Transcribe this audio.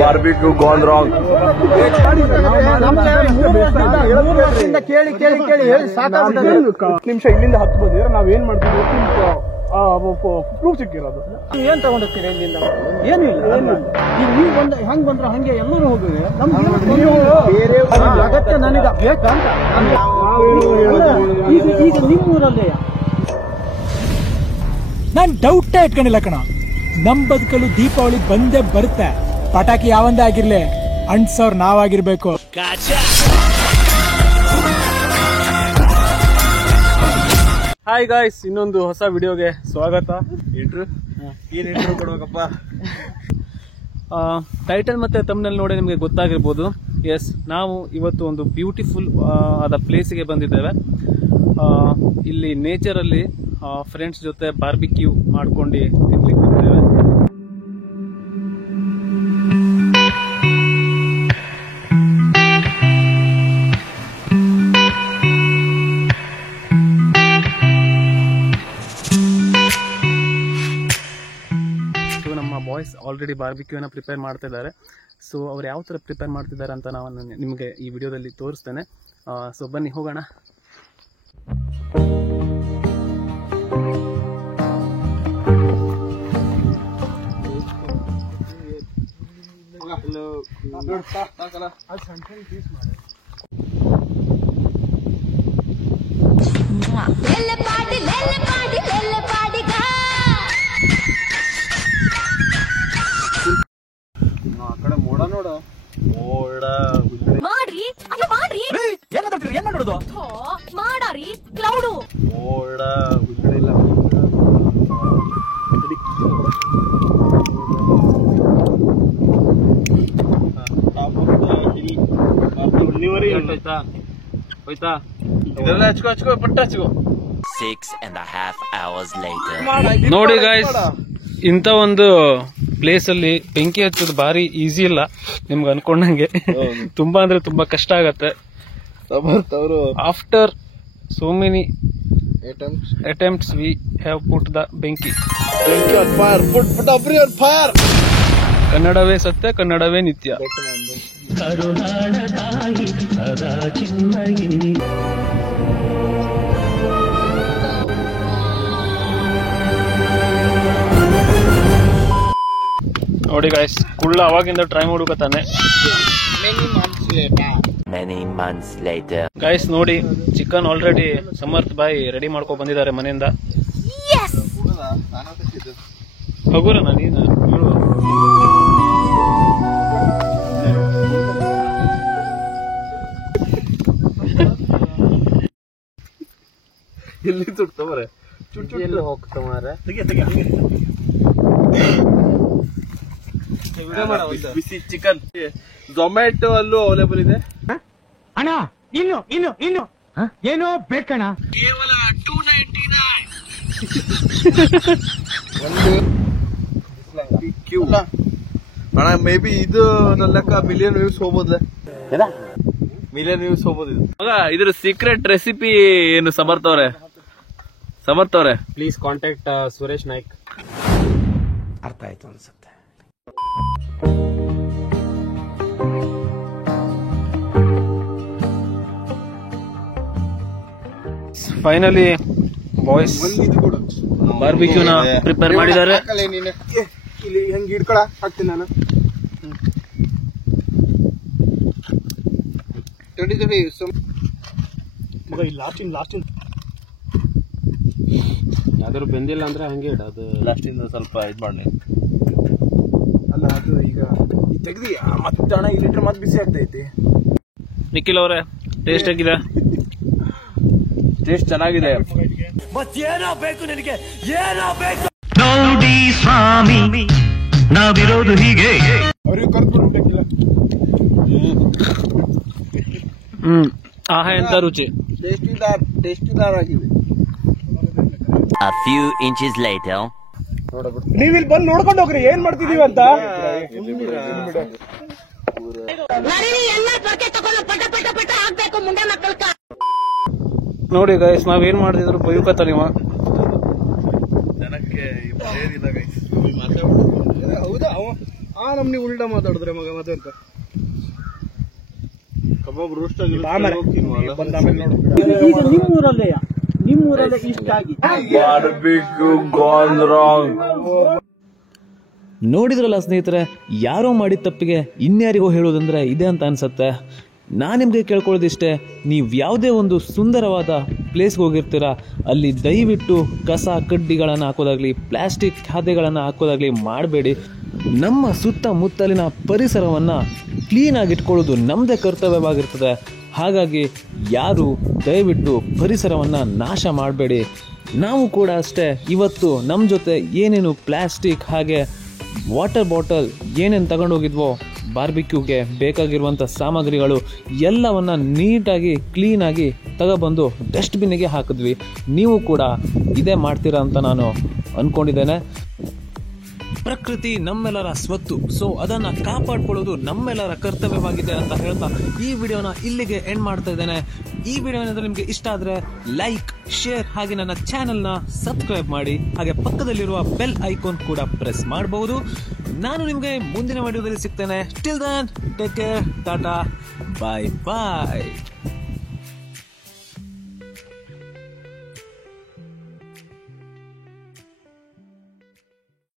Barbecue gone wrong. ಕೇಳಿ ಕೇಳಿ ಕೇಳಿ ಹೇಳಿ ಸಾಕಾಗ್ಬಿಟ್ಟಿದೆ. ನಿಮಿಷ ಇಲ್ಲಿಂದ ಹತ್ತು ಬಂದಿದ್ರೆ ನಾವೇನ್ ಮಾಡ್ತೀವಿ ಪ್ರೂಫ್ ಸಿಕ್ಕಿರೋದು. ಏನ್ ತಗೊಂಡಿರ್ತೀರಿ ಇಲ್ಲಿಂದ? ಏನಿಲ್ಲ. ಈಗ ನೀವು ಬಂದ ಹೆಂಗ್ ಬಂದ್ರ ಹಂಗೆ ಎಲ್ಲರೂ ಹೋಗಿವೆ. ಬೇರೆ ಅಗತ್ಯ ನನಗ ಬೇಕಾ ಅಂತ. ಈಗ ನಿಮ್ಮೂರಲ್ಲೇ ನಾನ್ ಡೌಟೇ ಇಟ್ಕೊಂಡಿಲ್ಲ ಕಣ. ನಮ್ ಬದುಕಲು ದೀಪಾವಳಿ ಬಂದೇ ಬರುತ್ತೆ. ಪಟಾಕಿ ಯಾವಂದೇ ಆಗಿರ್ಲಿ ಅಂಟ್ಸೋರ್ ನಾವಾಗಿರ್ಬೇಕು. ಹಾಯ್ ಗಾಯ್ಸ್, ಇನ್ನೊಂದು ಹೊಸ ವಿಡಿಯೋಗೆ ಸ್ವಾಗತ. ಏನ್ ಇಂಟ್ರೋ ಕೊಡ್ಬೇಕಪ್ಪ? ಟೈಟಲ್ ಮತ್ತೆ ತಮ್ನಲ್ಲಿ ನೋಡಿ ನಿಮಗೆ ಗೊತ್ತಾಗಿರ್ಬೋದು. ಎಸ್, ನಾವು ಇವತ್ತು ಒಂದು ಬ್ಯೂಟಿಫುಲ್ ಆದ ಪ್ಲೇಸಿಗೆ ಬಂದಿದ್ದೇವೆ. ಇಲ್ಲಿ ನೇಚರಲ್ಲಿ ಫ್ರೆಂಡ್ಸ್ ಜೊತೆ ಬಾರ್ಬಿಕ್ಯೂ ಮಾಡ್ಕೊಂಡು ತಿನ್ಲಿಕ್ಕೆ ಬಂದಿದ್ದೇವೆ. ನಮ್ಮ ಬಾಯ್ಸ್ ಆಲ್ರೆಡಿ ಬಾರ್ಬಿಕ್ಯೂನ ಪ್ರಿಪೇರ್ ಮಾಡ್ತಾ ಇದ್ದಾರೆ. ಸೊ ಅವ್ರು ಯಾವ ಥರ ಪ್ರಿಪೇರ್ ಮಾಡ್ತಿದ್ದಾರೆ ಅಂತ ನಾವು ನಿಮಗೆ ಈ ವಿಡಿಯೋದಲ್ಲಿ ತೋರಿಸ್ತೇನೆ. ಸೊ ಬನ್ನಿ ಹೋಗೋಣ. ಕಡೆ ಮೋಡ ನೋಡ, ಮೋಡ ಮಾಡ್ರಿ ಅಲ್ಲ ಮಾಡ್ರಿ ಏನ್ ಮಾಡೋದು ಮಾಡಾರಿ ಕ್ಲೌಡು ಮೋಡ ಇಲ್ಲ. ಹೋಯ್ತಾ ಇದೆಲ್ಲ ಹಚ್ಕೋ ಪಟ್ಟ ಹಚ್ಕೋ. 6.5 hours later. ನೋಡಿ ಗಾಯ್ಸ್, ಇಂಥ ಒಂದು ಪ್ಲೇಸ್ ಅಲ್ಲಿ ಬೆಂಕಿ ಹಚ್ಚೋದು ಭಾರಿ ಈಸಿ ಇಲ್ಲ ನಿಮ್ಗೆ ಅನ್ಕೊಂಡಂಗೆ. ತುಂಬಾ ಅಂದ್ರೆ ತುಂಬಾ ಕಷ್ಟ ಆಗತ್ತೆ. After so many attempts we have put the ಬೆಂಕಿ. ಕನ್ನಡವೇ ಸತ್ಯ, ಕನ್ನಡವೇ ನಿತ್ಯ. ನೋಡಿ ಗಾಯ್ಸ್, ಕುಳ್ಳ ಅವಾಗಿಂದ ಟ್ರೈ ಮಾಡ್ಬೇಕತ್ತಾನೆ. Many months later. ಗಾಯ್ಸ್ ನೋಡಿ, ಚಿಕನ್ ಆಲ್ರೆಡಿ ಸಮರ್ಥ್ ಬಾಯಿ ರೆಡಿ ಮಾಡ್ಕೊ ಬಂದಿದ್ದಾರೆ ಮನೆಯಿಂದ. ಹಗುರ ನೀನು ಎಲ್ಲಿ ತುಡ್ತವ್ರೆ ಎಲ್ಲಿ ಹೋಗ್ತವ್ರೆ. ಬಿಸಿ ಚಿಕನ್ ಝೊಮ್ಯಾಟೊ ಅಲ್ಲೂ ಅವೈಲೇಬಲ್ ಇದೆ ಅಣ್ಣ. ಇನ್ನು ಏನೋ ಬೇಕಣ್ಣ. ಕೇವಲ 299. ಅಣ್ಣ ಮೇ ಬಿ ಇದು ನನ್ನ ಲೆಕ್ಕ ಮಿಲಿಯನ್ ವ್ಯೂಸ್ ಹೋಗ್ಬೋದ್ಲೆ. ಮಿಲಿಯನ್ ವ್ಯೂಸ್ ಹೋಗ್ಬೋದು ಇದು. ಇದ್ರ ಸೀಕ್ರೆಟ್ ರೆಸಿಪಿ ಏನು ಸಮರ್ಥ್ ಅವ್ರೆ ಪ್ಲೀಸ್ ಕಾಂಟ್ಯಾಕ್ಟ್ ಸುರೇಶ್ ನಾಯ್ಕ್. ಅರ್ಥ ಆಯ್ತು ಅನ್ಸುತ್ತೆ. ಫೈನಲಿ ಬಾಯ್ಸ್ ಬಾರ್ಬಿಕ್ಯೂನ ಪ್ರಿಪೇರ್ ಮಾಡಿದ್ದಾರೆ. ಇಲ್ಲಿ ಹೆಂಗ್ ಹಿಡ್ಕೊಳ ಹಾಕ್ತೀನಿ ನಾನು. ಲಾಸ್ಟ್ ಯಾವ್ದಾದ್ರು ಬೆಂದಿಲ್ಲ ಅಂದ್ರೆ ಹಂಗೆ ಇಡ. ಅದು ಲಾಸ್ಟಿಂದ ಸ್ವಲ್ಪ ಇದ್ ಮಾಡಿ. ಅಲ್ಲ, ಅದು ಈಗ ತೆಗ್ದಿ ಮತ್ತೆ ಹಣ ಇಲ್ಲಿಟ್ರೆ ಮತ್ತೆ ಬಿಸಿ ಆಗ್ತೈತಿ. ನಿಖಿಲ್ ಅವರೇ, ಟೇಸ್ಟ್ ಹೇಗಿದೆ? ಟೇಸ್ಟ್ ಚೆನ್ನಾಗಿದೆ. ಮತ್ತೇನೋ ಬೇಕು ನಿನಗೆ, ಏನೋ ಬೇಕು. ನೋಡಿ ಸ್ವಾಮಿ, ನಾವಿರೋದು ಹೀಗೆ. ಅವ್ರಿಗೆ ಕರ್ಕೊಂಡು ಆಹಾ ಎಂತ ರುಚಿ. ಟೇಸ್ಟಿದಾರ್ ಆಗಿದೆ. A few inches later. ನೀವ್ ಇಲ್ಲಿ ಬಂದು ನೋಡ್ಕೊಂಡು ಹೋಗ್ರಿ ಏನ್ ಮಾಡ್ತಿದೀವಿ ಅಂತ. ನೋಡಿ ಗೈಸ್, ನಾವೇನ್ ಮಾಡ್ತಿದ್ರು ಬಯುಕತ್ತ ನೀವ. ಜನಕ್ಕೆ ಹೌದಾ? ಆ ನಮ್ನಿ ಉಲ್ಟಾ ಮಾತಾಡಿದ್ರೆ ಮಗ ಮತ್ತೆ ಅಂತ ಕಬಾಬ್ ರೋಸ್ಟ್ ಈಗ ನಿಮ್ಮೂರಲ್ಲೇ ಇಷ್ಟ ಆಗಿ ನೋಡಿದ್ರಲ್ಲ ಸ್ನೇಹಿತರೆ, ಯಾರೋ ಮಾಡಿದ ತಪ್ಪಿಗೆ ಇನ್ಯಾರಿಗೋ ಹೇಳೋದಂದ್ರೆ ಇದೆ ಅಂತ ಅನ್ಸತ್ತೆ. ನಾನು ನಿಮಗೆ ಕೇಳ್ಕೊಳ್ಳೋದಿಷ್ಟೇ, ನೀವು ಯಾವುದೇ ಒಂದು ಸುಂದರವಾದ ಪ್ಲೇಸ್ಗೆ ಹೋಗಿರ್ತೀರ, ಅಲ್ಲಿ ದಯವಿಟ್ಟು ಕಸ ಕಡ್ಡಿಗಳನ್ನು ಹಾಕೋದಾಗ್ಲಿ, ಪ್ಲಾಸ್ಟಿಕ್ ಖಾದ್ಯಗಳನ್ನು ಹಾಕೋದಾಗ್ಲಿ ಮಾಡಬೇಡಿ. ನಮ್ಮ ಸುತ್ತಮುತ್ತಲಿನ ಪರಿಸರವನ್ನು ಕ್ಲೀನಾಗಿ ಇಟ್ಕೊಳ್ಳೋದು ನಮ್ಮದೇ ಕರ್ತವ್ಯವಾಗಿರ್ತದೆ. ಹಾಗಾಗಿ ಯಾರು ದಯವಿಟ್ಟು ಪರಿಸರವನ್ನು ನಾಶ ಮಾಡಬೇಡಿ. ನಾವು ಕೂಡ ಅಷ್ಟೇ, ಇವತ್ತು ನಮ್ಮ ಜೊತೆ ಏನೇನು ಪ್ಲಾಸ್ಟಿಕ್ ಹಾಗೆ ವಾಟರ್ ಬಾಟಲ್ ಏನೇನು ತಗೊಂಡೋಗಿದ್ವೋ ಬಾರ್ಬಿಕ್ಯೂಗೆ ಬೇಕಾಗಿರುವಂಥ ಸಾಮಗ್ರಿಗಳು ಎಲ್ಲವನ್ನು ನೀಟಾಗಿ ಕ್ಲೀನಾಗಿ ತಗೊಬಂದು ಡಸ್ಟ್ಬಿನ್ನಿಗೆ ಹಾಕಿದ್ವಿ. ನೀವು ಕೂಡ ಇದೇ ಮಾಡ್ತೀರಾ ಅಂತ ನಾನು ಅಂದ್ಕೊಂಡಿದ್ದೇನೆ. ಪ್ರಕೃತಿ ನಮ್ಮೆಲ್ಲರ ಸ್ವತ್ತು, ಸೊ ಅದನ್ನು ಕಾಪಾಡ್ಕೊಳ್ಳೋದು ನಮ್ಮೆಲ್ಲರ ಕರ್ತವ್ಯವಾಗಿದೆ ಅಂತ ಹೇಳ್ತಾ ಈ ವಿಡಿಯೋನ ಇಲ್ಲಿಗೆ ಎಂಡ್ ಮಾಡ್ತಾ ಇದ್ದೇನೆ. ಈ ವಿಡಿಯೋ ಏನಾದರೂ ನಿಮಗೆ ಇಷ್ಟ ಆದರೆ ಲೈಕ್, ಶೇರ್ ಹಾಗೆ ನನ್ನ ಚಾನೆಲ್ನ ಸಬ್ಸ್ಕ್ರೈಬ್ ಮಾಡಿ. ಹಾಗೆ ಪಕ್ಕದಲ್ಲಿರುವ ಬೆಲ್ ಐಕಾನ್ ಕೂಡ ಪ್ರೆಸ್ ಮಾಡಬಹುದು. ನಾನು ನಿಮಗೆ ಮುಂದಿನ ವಿಡಿಯೋದಲ್ಲಿ ಸಿಗ್ತೇನೆ. Till then take care, tata, bye ಬಾಯ್.